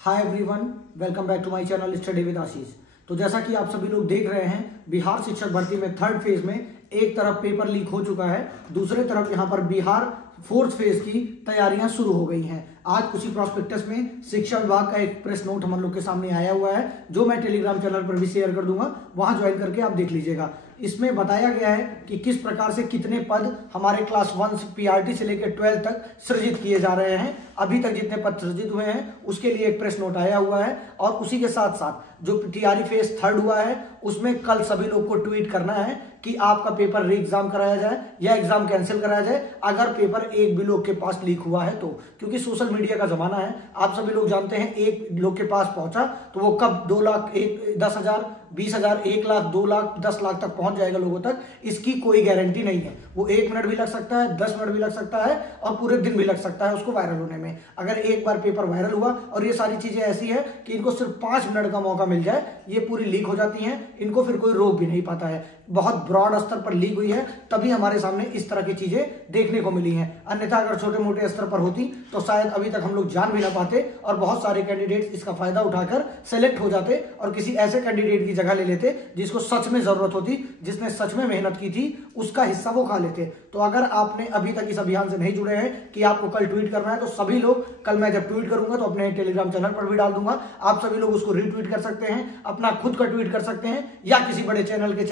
Hi everyone, welcome back to my channel study with Ashish. तो जैसा कि आप सभी लोग देख रहे हैं, बिहार शिक्षक भर्ती में थर्ड फेज में एक तरफ पेपर लीक हो चुका है, दूसरे तरफ यहां पर बिहार फोर्थ फेज की तैयारियां शुरू हो गई हैं। आज उसी प्रोस्पेक्टस में शिक्षा विभाग का एक प्रेस नोट हम लोग के सामने आया हुआ है, जो मैं टेलीग्राम चैनल पर भी शेयर कर दूंगा, वहां ज्वाइन करके आप देख लीजिएगा। इसमें बताया गया है कि किस प्रकार से कितने पद हमारे क्लास 1 पीआरटी से लेकर 12 तक सृजित किए जा रहे हैं। अभी तक जितने पद सृजित हुए हैं उसके लिए एक प्रेस नोट आया हुआ है, और उसी के साथ साथ जो टीआरई फेज थर्ड हुआ है उसमें कल सभी लोग को ट्वीट करना है कि आपका पेपर री एग्जाम कराया जाए या एग्जाम कैंसिल कराया जाए अगर पेपर एक भी लोग के पास लीक हुआ है तो। क्योंकि सोशल मीडिया का जमाना है, आप सभी लोग जानते हैं, एक लोग के पास पहुंचा तो वो कब 2 लाख 10,000 20,000 1 लाख 2 लाख 10 लाख तक पहुंच जाएगा लोगों तक, इसकी कोई गारंटी नहीं है। वो 1 मिनट भी लग सकता है, 10 मिनट भी लग सकता है, और पूरे दिन भी लग सकता है उसको वायरल होने में। अगर एक बार पेपर वायरल हुआ, और ये सारी चीजें ऐसी है कि इनको सिर्फ 5 मिनट का मौका मिल जाए, ये पूरी लीक हो जाती हैं, इनको फिर कोई रोक भी नहीं पाता है। बहुत ब्रॉड स्तर पर लीक हुई है, तभी हमारे सामने इस तरह की चीजें देखने को मिली हैं। अन्यथा अगर छोटे मोटे स्तर पर होती तो शायद अभी तक हम लोग जान भी ना पाते, और बहुत सारे कैंडिडेट इसका फायदा उठाकर सेलेक्ट हो जाते और किसी ऐसे कैंडिडेट की जगह ले लेते जिसको सच में जरूरत होती, जिसने सच में मेहनत की थी, उसका हिस्सा वो खा लेते। तो अगर आपने अभी तक इस अभियान से नहीं जुड़े हैं कि आपको कल ट्वीट करना है, तो सभी लोग कल मैं जब ट्वीट करूंगा तो अपने टेलीग्राम चैनल पर भी डाल दूंगा, आप सभी लोग उसको रीट्वीट कर सकते हैं, अपना खुद का ट्वीट कर सकते हैं, या किसी बड़े चैनल के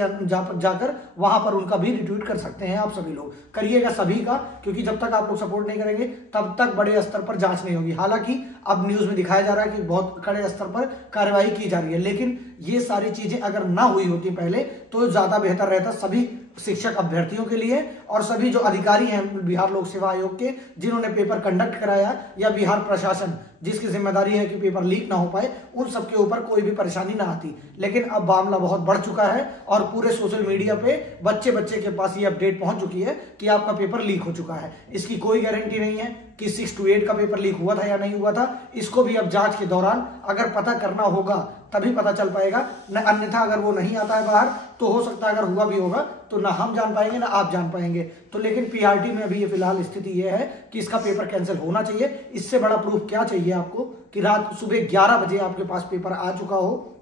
जाकर वहां पर उनका भी रिट्वीट कर सकते हैं। आप सभी लोग करिएगा सभी का, क्योंकि जब तक आप लोग सपोर्ट नहीं करेंगे तब तक बड़े स्तर पर जांच नहीं होगी। हालांकि अब न्यूज में दिखाया जा रहा है कि बहुत कड़े स्तर पर कार्रवाई की जा रही है, लेकिन ये सारी चीजें अगर ना हुई होती पहले तो ज्यादा बेहतर रहता सभी शिक्षक अभ्यर्थियों के लिए, और सभी जो अधिकारी हैं बिहार लोक सेवा आयोग के, जिन्होंने पेपर कंडक्ट कराया, या बिहार प्रशासन जिसकी जिम्मेदारी है कि पेपर लीक ना हो पाए, उन सबके ऊपर कोई भी परेशानी ना आती। लेकिन अब मामला बहुत बढ़ चुका है, और पूरे सोशल मीडिया पे बच्चे के पास ये अपडेट पहुंच चुकी है कि आपका पेपर लीक हो चुका है। इसकी कोई गारंटी नहीं है कि 6 to 8 का पेपर लीक हुआ था या नहीं हुआ था। इसको भी अब जांच के दौरान अगर पता करना होगा तभी पता चल पाएगा, अन्यथा अगर वो नहीं आता है बाहर तो हो सकता है अगर हुआ भी होगा तो ना हम जान पाएंगे ना आप जान पाएंगे। तो लेकिन पीआरटी में अभी ये फिलहाल स्थिति ये है कि इसका पेपर कैंसिल होना चाहिए। इससे बड़ा प्रूफ क्या चाहिए आपको कि रात सुबह 11 बजे आपके पास पेपर आ चुका हो,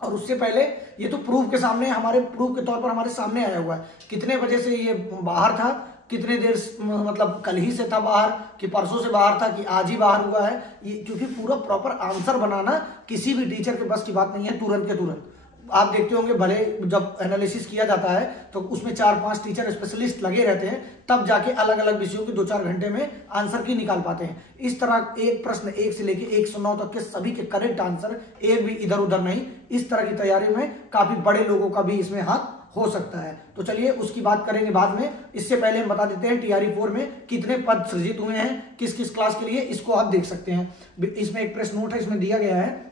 और उससे पहले ये तो प्रूफ के सामने, हमारे प्रूफ के तौर पर हमारे सामने आया हुआ है। कितने बजे से ये बाहर था, कितने देर, मतलब कल ही से था बाहर कि परसों से बाहर था कि आज ही बाहर हुआ है, ये क्योंकि पूरा प्रॉपर आंसर बनाना किसी भी टीचर के बस की बात नहीं है। तुरंत के तुरंत आप देखते होंगे, भले जब एनालिसिस किया जाता है तो उसमें 4-5 टीचर स्पेशलिस्ट लगे रहते हैं, तब जाके अलग अलग विषयों के 2-4 घंटे में आंसर की निकाल पाते हैं। इस तरह एक प्रश्न 1 से लेके 109 तक के सभी के करेक्ट आंसर, एक भी इधर उधर नहीं। इस तरह की तैयारी में काफी बड़े लोगों का भी इसमें हाथ हो सकता है। तो चलिए उसकी बात करेंगे बाद में। इससे पहले हम बता देते हैं टीआरई 4 में कितने पद सृजित हुए हैं, किस किस क्लास के लिए, इसको आप देख सकते हैं। इसमें एक प्रेस नोट है, इसमें दिया गया है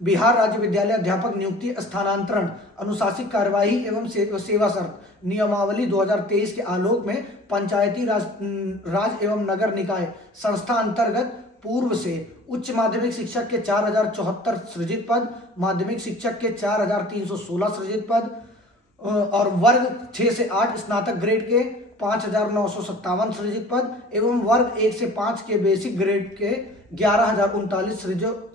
बिहार राज्य विद्यालय अध्यापक नियुक्ति स्थानांतरण अनुशासित कार्यवाही एवं सेवा शर्त नियमावली 2023 के आलोक में पंचायती राज एवं नगर निकाय संस्था अंतर्गत पूर्व से उच्च माध्यमिक शिक्षक के 4074 सृजित पद, माध्यमिक शिक्षक के 4316 सृजित पद, और वर्ग 6 से 8 स्नातक ग्रेड के 5957 सृजित पद, एवं वर्ग 1 से 5 के बेसिक ग्रेड के 11,039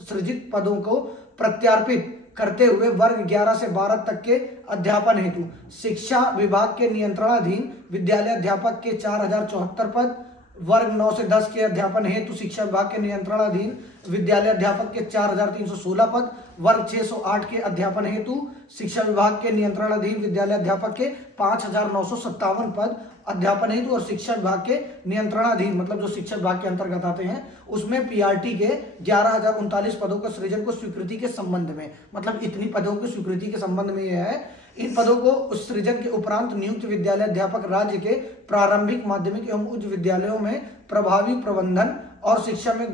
सृजित पदों को प्रत्यार्पित करते हुए वर्ग 11 से 12 तक के अध्यापन हेतु शिक्षा विभाग के नियंत्रणाधीन विद्यालय अध्यापक के 4074 पद, वर्ग 9 से 10 के अध्यापन हेतु शिक्षा विभाग के नियंत्रणाधीन विद्यालय अध्यापक के 4316 पद, वर्ग 608 के अध्यापन हेतु शिक्षा विभाग के नियंत्रणाधीन विद्यालय अध्यापक के 5957 पद अध्यापन हेतु, और शिक्षा विभाग के नियंत्रणाधीन मतलब जो शिक्षा विभाग के अंतर्गत आते हैं उसमें पीआरटी के 11,039 पदों का सृजन को स्वीकृति के संबंध में, मतलब इतनी पदों की स्वीकृति के संबंध में यह है। इन पदों को सृजन के उपरांत नियुक्त विद्यालय अध्यापक राज्य के प्रारंभिक माध्यमिक एवं उच्च विद्यालयों में प्रभावी प्रबंधन और शिक्षा में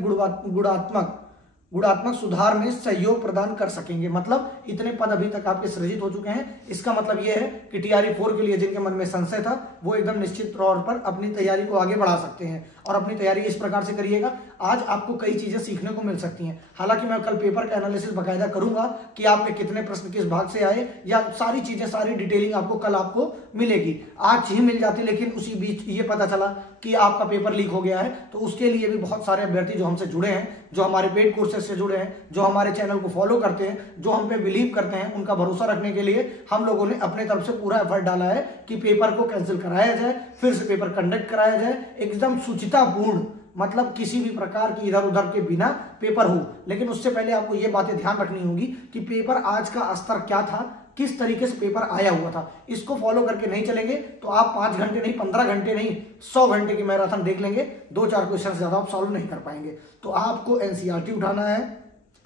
गुणात्मक सुधार में सहयोग प्रदान कर सकेंगे। मतलब इतने पद अभी तक आपके सृजित हो चुके हैं। इसका मतलब यह है कि टीआरई 4 के लिए जिनके मन में संशय था वो एकदम निश्चित तौर पर अपनी तैयारी को आगे बढ़ा सकते हैं। और अपनी तैयारी इस प्रकार से करिएगा। आज आपको कई चीजें सीखने को मिल सकती हैं। हालांकि मैं कल पेपर का एनालिसिस बाकायदा करूंगा कि आपके कितने प्रश्न किस भाग से आए, या सारी चीजें, सारी डिटेलिंग आपको कल आपको मिलेगी। आज ही मिल जाती, लेकिन उसी बीच ये पता चला कि आपका पेपर लीक हो गया है, तो उसके लिए भी बहुत सारे अभ्यर्थी जो हमसे जुड़े हैं, जो हमारे पेड कोर्सेज से जुड़े हैं, जो हमारे चैनल को फॉलो करते हैं, जो हम पे बिलीव करते हैं, उनका भरोसा रखने के लिए हम लोगों ने अपने तरफ से पूरा एफर्ट डाला है कि पेपर को कैंसिल कराया जाए, फिर से पेपर कंडक्ट कराया जाए, एकदम शुचितापूर्ण, मतलब किसी भी प्रकार की इधर उधर के बिना पेपर हो। लेकिन उससे पहले आपको ये बातें ध्यान रखनी होगी कि पेपर आज का स्तर क्या था, किस तरीके से पेपर आया हुआ था। इसको फॉलो करके नहीं चलेंगे तो आप 5 घंटे नहीं, 15 घंटे नहीं, 100 घंटे की मैराथन देख लेंगे, 2-4 क्वेश्चन ज्यादा आप सॉल्व नहीं कर पाएंगे। तो आपको एनसीईआरटी उठाना है,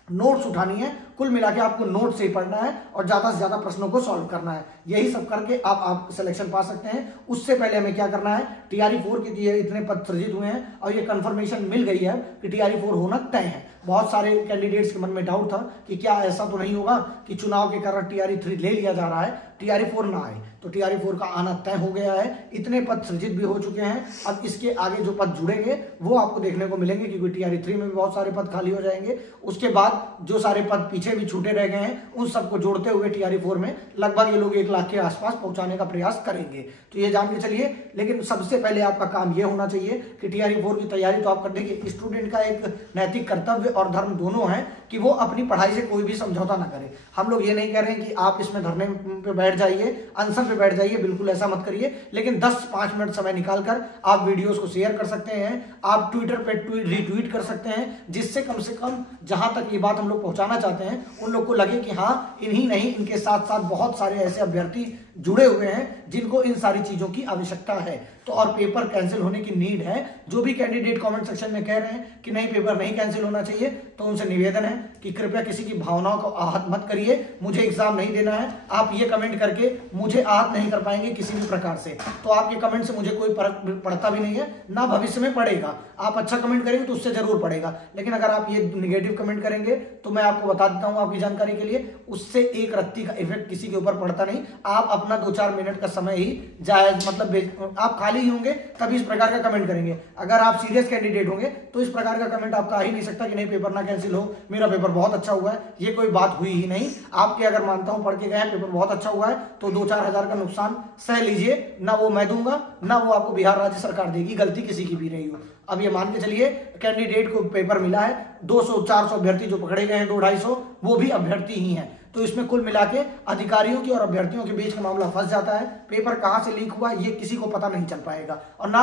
नोट्स उठानी है, कुल मिला के आपको नोट से ही पढ़ना है और ज्यादा से ज्यादा प्रश्नों को सॉल्व करना है। यही सब करके आप सिलेक्शन पा सकते हैं। उससे पहले हमें क्या करना है, टीआरई 4 के इतने पद सृजित हुए हैं और ये कंफर्मेशन मिल गई है कि टीआरई 4 होना तय है। बहुत सारे कैंडिडेट्स के मन में डाउट था कि क्या ऐसा तो नहीं होगा कि चुनाव के कारण टीआरई 3 ले लिया जा रहा है, टीआरई 4 ना आए। तो टीआरई 4 का आना तय हो गया है, इतने पद सृजित भी हो चुके हैं। अब इसके आगे जो पद जुड़ेंगे वो आपको देखने को मिलेंगे, क्योंकि टीआरई 3 में भी बहुत सारे पद खाली हो जाएंगे। उसके बाद जो सारे पद पीछे भी छूटे रह गए हैं, उन सबको जोड़ते हुए टीआरई 4 में लगभग ये लोग 1 लाख के आसपास पहुंचाने का प्रयास करेंगे। तो ये जान के चलिए। लेकिन सबसे पहले आपका काम ये होना चाहिए कि टीआरई 4 की तैयारी तो आप कर देंगे। स्टूडेंट का एक नैतिक कर्तव्य और धर्म दोनों है कि वो अपनी पढ़ाई से कोई भी समझौता ना करे। हम लोग ये नहीं कह रहे हैं कि आप इसमें धरने पे बैठ जाइए, अनशन पे बैठ जाइए, बिल्कुल ऐसा मत करिए। लेकिन 10-5 मिनट समय निकालकर आप वीडियोस को शेयर कर सकते हैं, आप ट्विटर पे रीट्वीट कर सकते हैं, जिससे कम से कम जहां तक ये बात हम लोग पहुंचाना चाहते हैं उन लोग को लगे कि हाँ, इन्हीं नहीं, इनके साथ साथ बहुत सारे ऐसे अभ्यर्थी जुड़े हुए हैं जिनको इन सारी चीजों की आवश्यकता है। तो और पेपर कैंसिल होने की नीड है। जो भी कैंडिडेट कमेंट सेक्शन में कह रहे हैं कि नहीं पेपर नहीं कैंसिल होना चाहिए, तो उनसे निवेदन है कि कृपया किसी की भावनाओं को आहत मत करिए। मुझे एग्जाम नहीं देना है, आप ये कमेंट करके मुझे आहत नहीं कर पाएंगे किसी भी प्रकार से। तो आपके कमेंट से मुझे कोई फर्क पड़ता भी नहीं है, ना भविष्य में पड़ेगा। आप अच्छा कमेंट करेंगे तो उससे जरूर पड़ेगा, लेकिन अगर आप ये निगेटिव कमेंट करेंगे तो मैं आपको बता देता हूं आपकी जानकारी के लिए, उससे एक रत्ती का इफेक्ट किसी के ऊपर पड़ता नहीं। आप अपना 2-4 मिनट का समय ही जायज, मतलब आप खाली ही होंगे तभी इस प्रकार का कमेंट करेंगे। अगर आप सीरियस कैंडिडेट होंगे तो इस प्रकार का कमेंट आपका आ ही नहीं सकता कि नहीं पेपर ना कैंसिल हो, मेरा पेपर बहुत अच्छा हुआ है। ये कोई बात हुई ही नहीं। आपके अगर मानता हूं पढ़ के गए पेपर बहुत अच्छा हुआ है तो 2-4 हजार का नुकसान सह लीजिए, ना वो मैं दूंगा ना वो आपको बिहार राज्य सरकार देगी, गलती किसी की भी नहीं हो। अब ये मान के चलिए कैंडिडेट को पेपर मिला है, 200-400 अभ्यर्थी जो पकड़े गए हैं, 200-250 वो भी अभ्यर्थी ही हैं। तो इसमें कुल मिला के अधिकारियों की और अभ्यर्थियों के बीच का मामला फंस जाता है। पेपर कहां से लीक हुआ ये किसी को पता नहीं चल पाएगा, और ना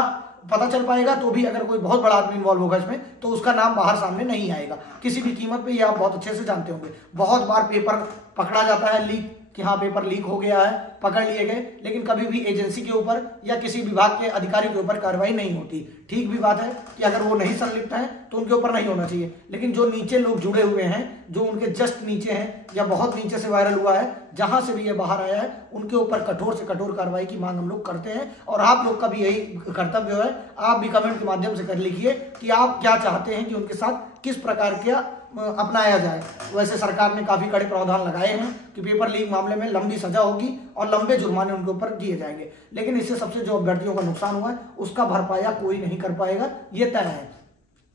पता चल पाएगा तो भी अगर कोई बहुत बड़ा आदमी इन्वॉल्व होगा इसमें तो उसका नाम बाहर सामने नहीं आएगा किसी भी कीमत पे। ये आप बहुत अच्छे से जानते होंगे। बहुत बार पेपर पकड़ा जाता है लीक, कि हाँ पेपर लीक हो गया है, पकड़ लिए गए, लेकिन कभी भी एजेंसी के ऊपर या किसी विभाग के अधिकारी के ऊपर कार्रवाई नहीं होती। ठीक भी बात है कि अगर वो नहीं संलिप्त है तो उनके ऊपर नहीं होना चाहिए, लेकिन जो नीचे लोग जुड़े हुए हैं, जो उनके जस्ट नीचे हैं या बहुत नीचे से वायरल हुआ है, जहां से भी ये बाहर आया है, उनके ऊपर कठोर से कठोर कार्रवाई की मांग हम लोग करते हैं। और आप लोग का भी यही कर्तव्य है, आप भी कमेंट के माध्यम से कर लिखिए कि आप क्या चाहते हैं कि उनके साथ किस प्रकार का अपनाया जाए। वैसे सरकार ने काफी कड़े प्रावधान लगाए हैं कि पेपर लीक मामले में लंबी सजा होगी और लंबे जुर्माने उनके ऊपर दिए जाएंगे, लेकिन इससे सबसे जो अभ्यर्थियों का नुकसान हुआ है उसका भरपाया कोई नहीं कर पाएगा, ये तय है।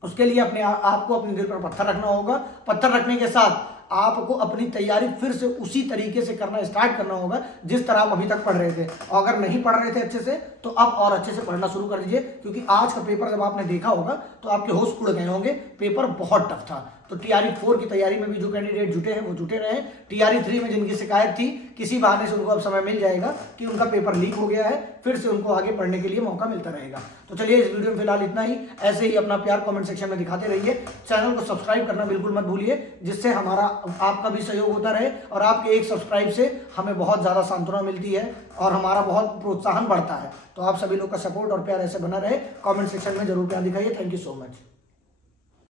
उसके लिए अपने आपको अपने दिल पर पत्थर रखना होगा। पत्थर रखने के साथ आपको अपनी तैयारी फिर से उसी तरीके से करना स्टार्ट करना होगा जिस तरह आप अभी तक पढ़ रहे थे। और अगर नहीं पढ़ रहे थे अच्छे से तो अब और अच्छे से पढ़ना शुरू कर दीजिए, क्योंकि आज का पेपर जब आपने देखा होगा तो आपके होश उड़ गए होंगे। पेपर बहुत टफ था। तो टीआरई 4 की तैयारी में भी जो कैंडिडेट जुटे हैं वो जुटे रहे। टीआरई 3 में जिनकी शिकायत थी, किसी बहाने से उनको अब समय मिल जाएगा कि उनका पेपर लीक हो गया है, फिर से उनको आगे पढ़ने के लिए मौका मिलता रहेगा। तो चलिए इस वीडियो में फिलहाल इतना ही। ऐसे ही अपना प्यार कमेंट सेक्शन में दिखाते रहिए। चैनल को सब्सक्राइब करना बिल्कुल मत भूलिए, जिससे हमारा आपका भी सहयोग होता रहे और आपके एक सब्सक्राइब से हमें बहुत ज्यादा सांत्वना मिलती है और हमारा बहुत प्रोत्साहन बढ़ता है। तो आप सभी लोग का सपोर्ट और प्यार ऐसे बना रहे। कमेंट सेक्शन में जरूर प्यार दिखाइए। Thank you so much.